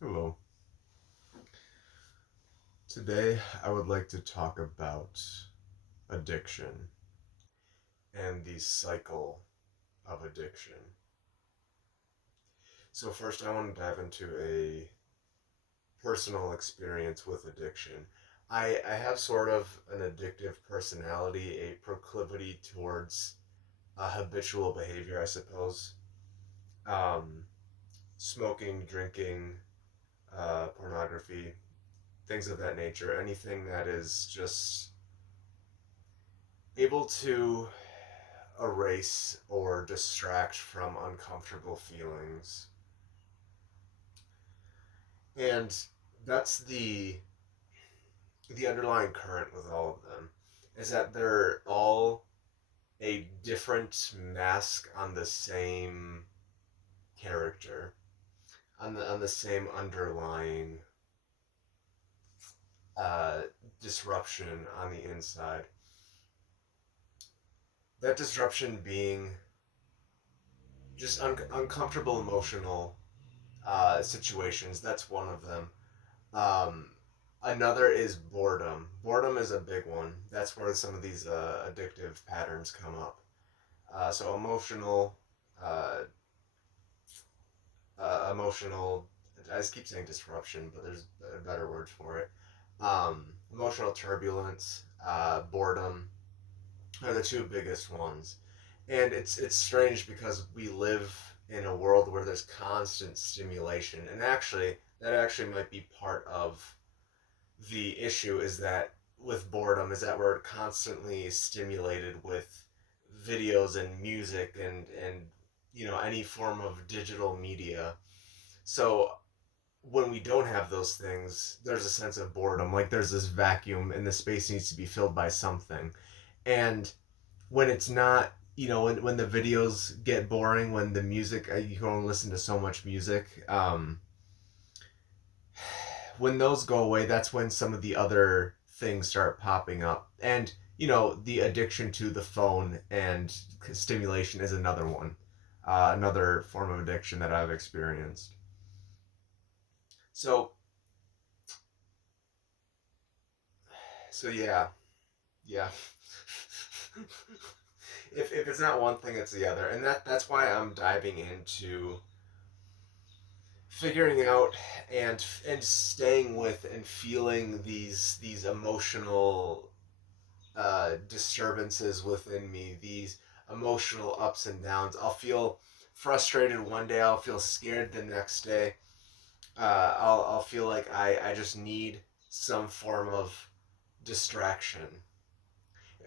Hello. Today I would like to talk about addiction and the cycle of addiction. So, first, I want to dive into a personal experience with addiction. I have sort of an addictive personality, a proclivity towards habitual behavior, I suppose. Um, Smoking, drinking, pornography, things of that nature. Anything that is just able to erase or distract from uncomfortable feelings. And that's the underlying current with all of them is that they're all a different mask on the same character, on the same underlying uh, disruption on the inside. That disruption being just uncomfortable emotional situations. That's one of them. Um, Another is boredom. Boredom is a big one. That's where some of these addictive patterns come up. So uh, emotional. I just keep saying disruption, but there's a better word for it. Emotional turbulence, boredom are the two biggest ones, and it's strange because we live in a world where there's constant stimulation, and that actually might be part of the issue is that with boredom is that we're constantly stimulated with videos and music and any form of digital media. So when we don't have those things, there's a sense of boredom, like there's this vacuum and the space needs to be filled by something. And when it's not, when the videos get boring, when the music, you can only listen to so much music, when those go away, that's when some of the other things start popping up. And, the addiction to the phone and stimulation is another one, another form of addiction that I've experienced. So, so yeah, yeah. If it's not one thing, it's the other. And that's why I'm diving into figuring out and staying with and feeling these emotional disturbances within me, these emotional ups and downs. I'll feel frustrated one day, I'll feel scared the next day. I'll feel like I just need some form of distraction.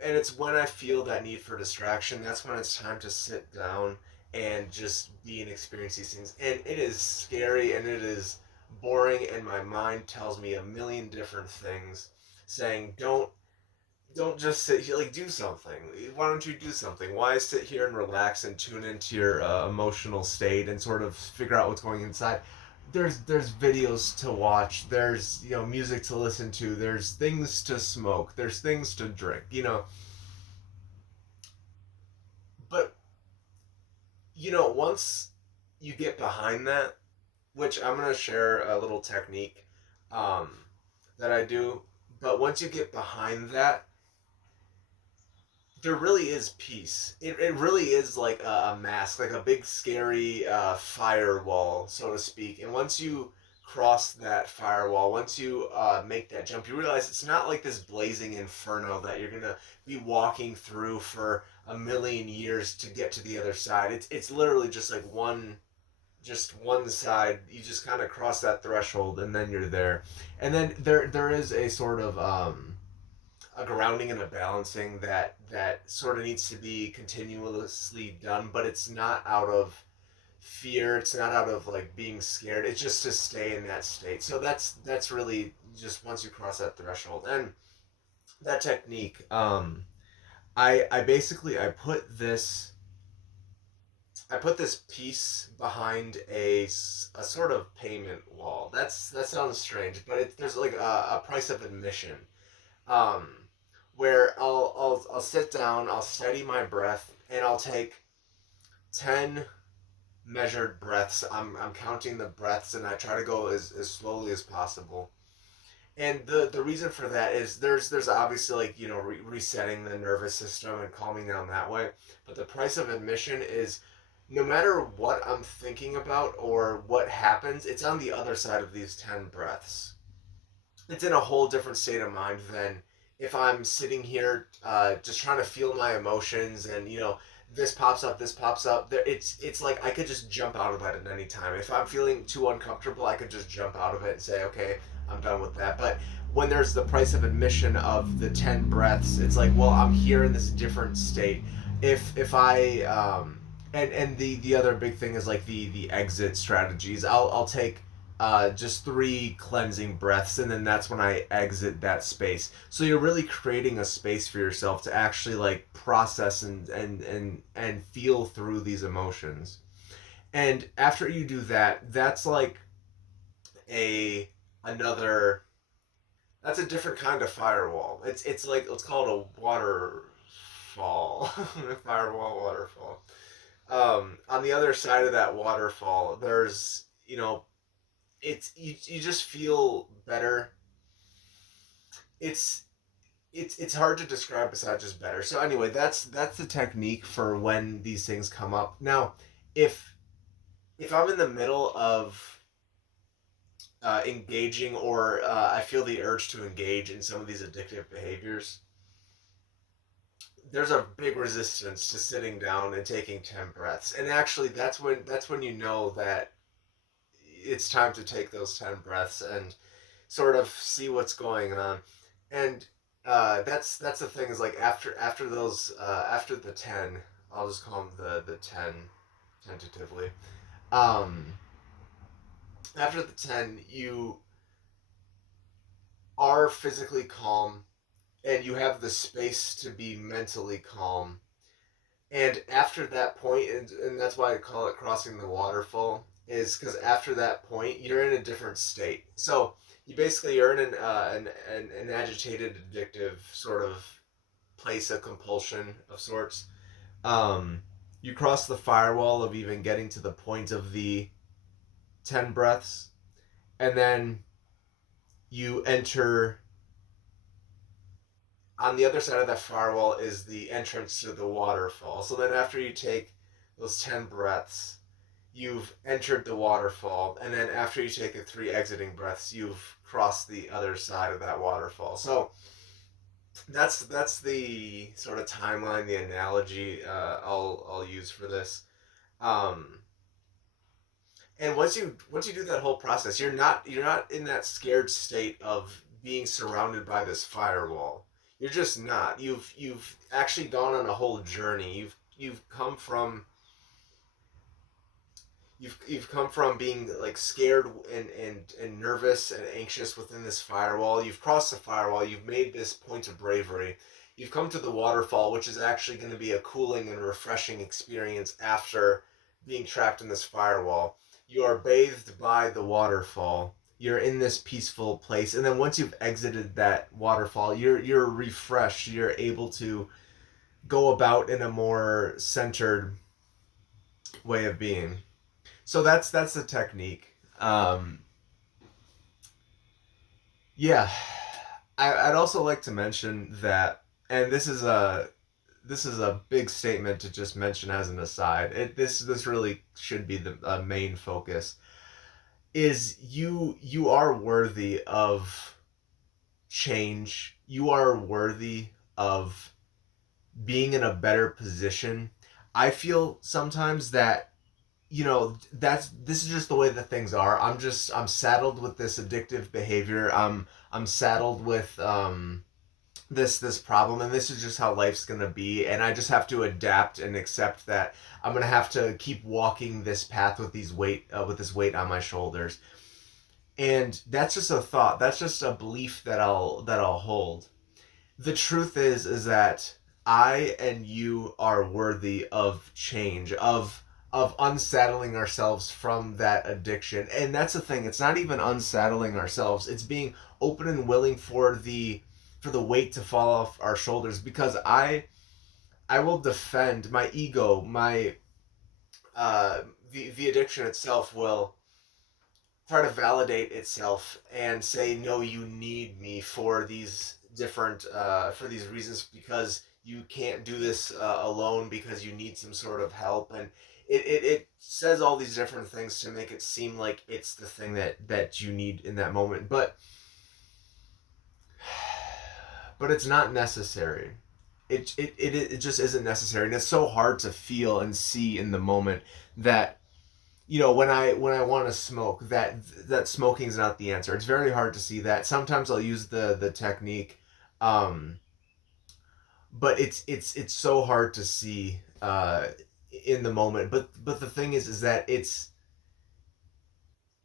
And it's when I feel that need for distraction, that's when it's time to sit down and just be and experience these things. And it is scary and it is boring, and my mind tells me a million different things saying, don't just sit here, like do something. Why don't you do something? Why sit here and relax and tune into your emotional state and sort of figure out what's going inside? There's videos to watch, there's music to listen to, there's things to smoke, there's things to drink, but once you get behind that, which I'm going to share a little technique um, that I do, but once you get behind that, there really is peace. It really is like a mask, like a big scary firewall, so to speak. And once you cross that firewall, once you make that jump, you realize it's not like this blazing inferno that you're gonna be walking through for a million years to get to the other side. It's literally just one side. You just kind of cross that threshold, and then you're there. And then there is a sort of a grounding and a balancing that sort of needs to be continuously done, but it's not out of fear, it's not out of like being scared, it's just to stay in that state. So that's really just once you cross that threshold. And that technique, I basically I put this piece behind a sort of payment wall. That sounds strange, but there's like a price of admission, um, where I'll sit down, I'll steady my breath, and I'll take 10 measured breaths. I'm counting the breaths, and I try to go as slowly as possible. And the reason for that is there's obviously, like, resetting the nervous system and calming down that way. But the price of admission is, no matter what I'm thinking about or what happens, it's on the other side of these 10 breaths. It's in a whole different state of mind than if I'm sitting here just trying to feel my emotions, and this pops up. It's like I could just jump out of that at any time. If I'm feeling too uncomfortable, I could just jump out of it and say, okay, I'm done with that. But when there's the price of admission of the 10 breaths, it's like, well, I'm here in this different state. If I and the other big thing is like the exit strategies. I'll take just 3 cleansing breaths, and then that's when I exit that space. So you're really creating a space for yourself to actually like process and feel through these emotions. And after you do that, that's like a another that's a different kind of firewall. It's like, let's call it a waterfall. Firewall, waterfall. On the other side of that waterfall, there's, you just feel better. It's it's hard to describe besides just better. So anyway, that's the technique for when these things come up. Now, if I'm in the middle of engaging, or I feel the urge to engage in some of these addictive behaviors, there's a big resistance to sitting down and taking 10 breaths. And actually, that's when you know that it's time to take those 10 breaths and sort of see what's going on. And that's the thing, is like after those after the 10, I'll just call them the 10 tentatively. Um, After the 10, you are physically calm, and you have the space to be mentally calm. And after that point, and that's why I call it crossing the waterfall, is because after that point, you're in a different state. So you basically are in an agitated, addictive sort of place, a compulsion of sorts. Um, you cross the firewall of even getting to the point of the 10 breaths, and then you enter. On the other side of that firewall is the entrance to the waterfall. So then after you take those 10 breaths, you've entered the waterfall, and then after you take the 3 exiting breaths, you've crossed the other side of that waterfall. So that's the sort of timeline, the analogy I'll use for this. Um, and once you do that whole process, you're not in that scared state of being surrounded by this firewall. You're just not. You've actually gone on a whole journey. You've come from being like scared and nervous and anxious within this firewall. You've crossed the firewall. You've made this point of bravery. You've come to the waterfall, which is actually going to be a cooling and refreshing experience after being trapped in this firewall. You are bathed by the waterfall. You're in this peaceful place, and then once you've exited that waterfall, you're refreshed. You're able to go about in a more centered way of being. So that's the technique. Yeah, I'd also like to mention that, and this is a big statement to just mention as an aside. This really should be the main focus. Is you are worthy of change. You are worthy of being in a better position. I feel sometimes that, that's this is just the way that things are. I'm saddled with this addictive behavior. I'm saddled with this problem, and this is just how life's gonna be, and I just have to adapt and accept that I'm gonna have to keep walking this path with this weight on my shoulders. And that's just a thought. That's just a belief that I'll hold. The truth is that I and you are worthy of change, of unsaddling ourselves from that addiction. And that's the thing. It's not even unsaddling ourselves. It's being open and willing for the weight to fall off our shoulders, because I will defend my ego, my uh the addiction itself will try to validate itself and say, no, you need me for these different for these reasons, because you can't do this alone, because you need some sort of help. And it says all these different things to make it seem like it's the thing that you need in that moment, but it's not necessary. It just isn't necessary, and it's so hard to feel and see in the moment that, when I want to smoke, that smoking is not the answer. It's very hard to see that. Sometimes I'll use the technique, um, but it's so hard to see in the moment. But the thing is that it's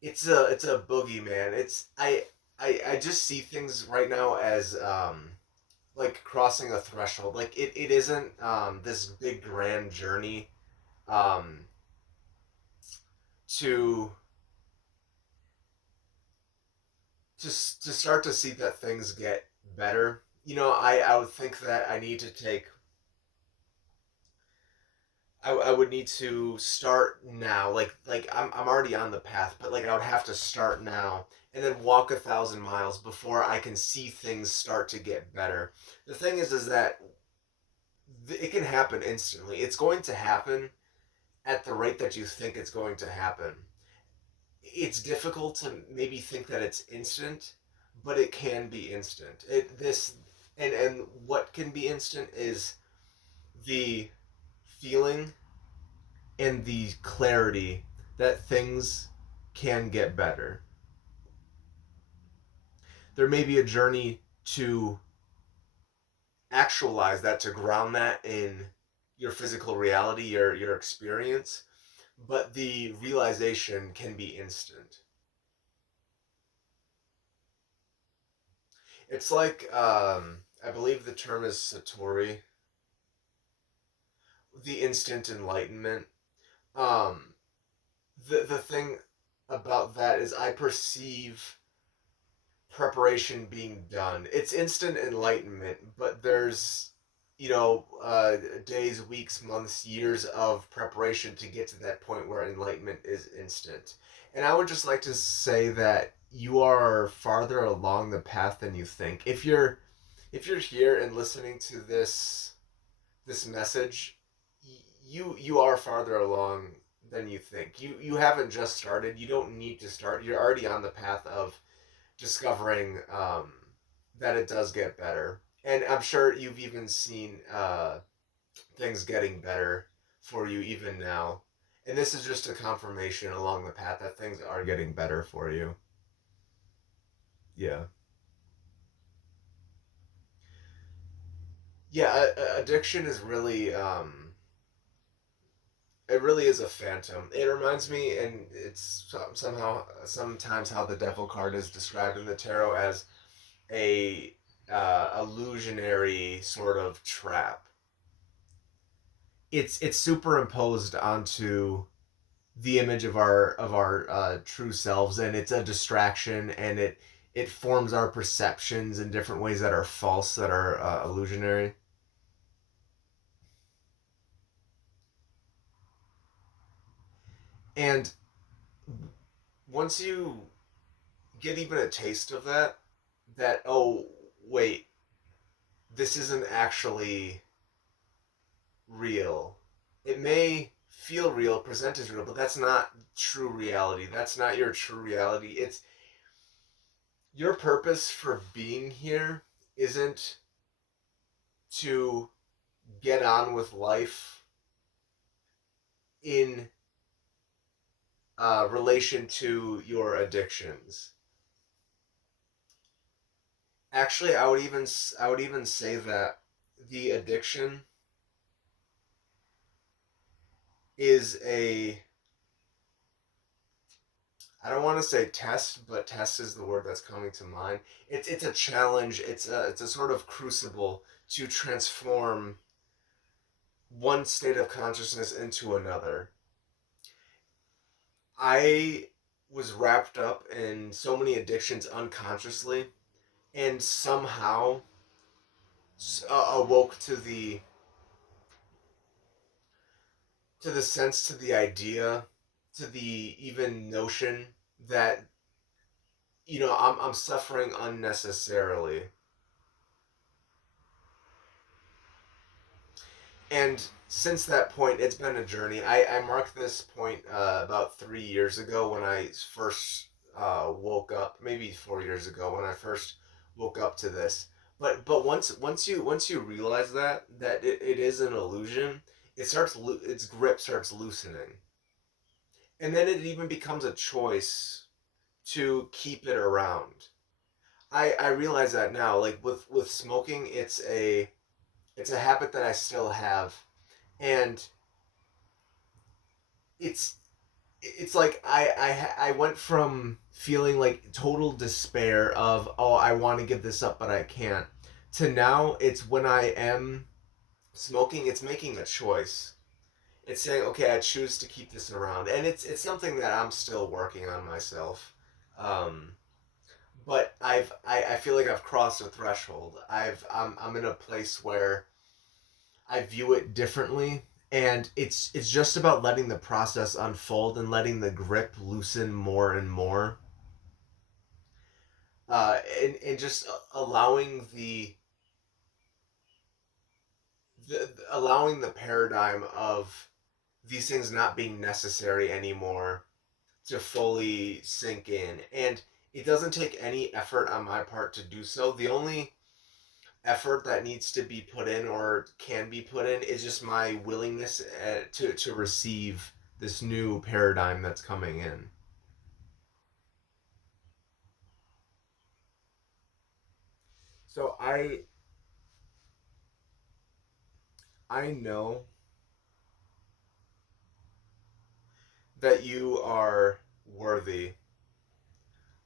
a boogeyman. I just see things right now as like crossing a threshold. Like it isn't this big grand journey um, to to start to see that things get better. I would think that I would need to start now. Like I'm already on the path, but like I would have to start now and then walk 1,000 miles before I can see things start to get better. The thing is that it can happen instantly. It's going to happen at the rate that you think it's going to happen. It's difficult to maybe think that it's instant, but it can be instant. It this and what can be instant is the feeling and the clarity that things can get better. There may be a journey to actualize that, to ground that in your physical reality, your experience, but the realization can be instant. It's like I believe the term is satori, the instant enlightenment. Um, the thing about that is I perceive preparation being done. It's instant enlightenment, but there's days, weeks, months, years of preparation to get to that point where enlightenment is instant. And I would just like to say that you are farther along the path than you think. If you're here and listening to this message, you are farther along than you think. You haven't just started. You don't need to start. You're already on the path of discovering that it does get better. And I'm sure you've even seen things getting better for you even now. And this is just a confirmation along the path that things are getting better for you. Yeah. Yeah, addiction is really it really is a phantom. It reminds me, and it's somehow sometimes how the devil card is described in the tarot as a illusionary sort of trap. It's superimposed onto the image of our true selves, and it's a distraction, and it forms our perceptions in different ways that are false, that are illusionary. And once you get even a taste of that, oh wait, this isn't actually real. It may feel real, present as real, but that's not true reality. That's not your true reality. It's your purpose for being here isn't to get on with life in relation to your addictions. Actually, I would even say that the addiction is a, I don't want to say test, but test is the word that's coming to mind. It's a challenge. It's a sort of crucible to transform one state of consciousness into another. I was wrapped up in so many addictions unconsciously, and somehow awoke to the sense, to the idea to the even notion that I'm suffering unnecessarily. And since that point, it's been a journey. I marked this point about 3 years ago when I first woke up, maybe 4 years ago when I first woke up to this. But once you realize that it is an illusion, its grip starts loosening, and then it even becomes a choice to keep it around. I realize that now. Like with smoking, it's a habit that I still have, and it's it's like I went from feeling like total despair of, oh, I want to give this up but I can't, to now it's when I am smoking, it's making a choice. It's saying, okay, I choose to keep this around, and it's something that I'm still working on myself. Um, but I feel like I've crossed a threshold. I'm in a place where I view it differently, and it's just about letting the process unfold and letting the grip loosen more and more, and just allowing allowing the paradigm of these things not being necessary anymore to fully sink in. And it doesn't take any effort on my part to do so. The only effort that needs to be put in or can be put in is just my willingness to receive this new paradigm that's coming in. So I know that you are worthy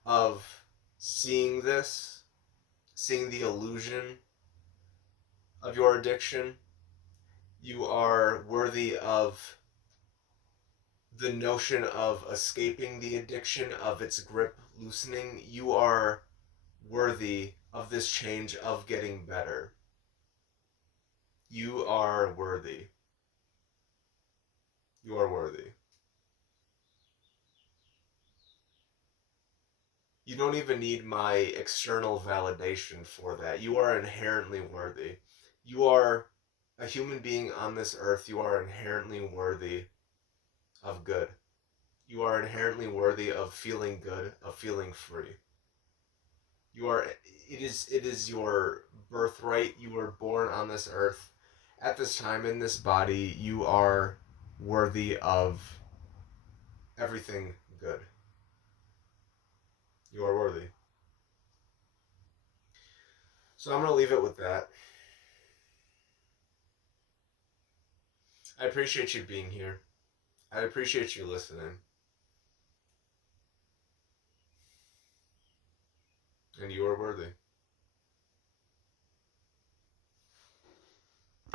of seeing this, seeing the illusion of your addiction. You are worthy of the notion of escaping the addiction, of its grip loosening. You are worthy of this change, of getting better. You are worthy. You are worthy. You don't even need my external validation for that. You are inherently worthy. You are a human being on this earth. You are inherently worthy of good. You are inherently worthy of feeling good, of feeling free. You are it is your birthright. You were born on this earth at this time in this body. You are worthy of everything good. You are worthy. So I'm going to leave it with that. I appreciate you being here. I appreciate you listening. And you are worthy.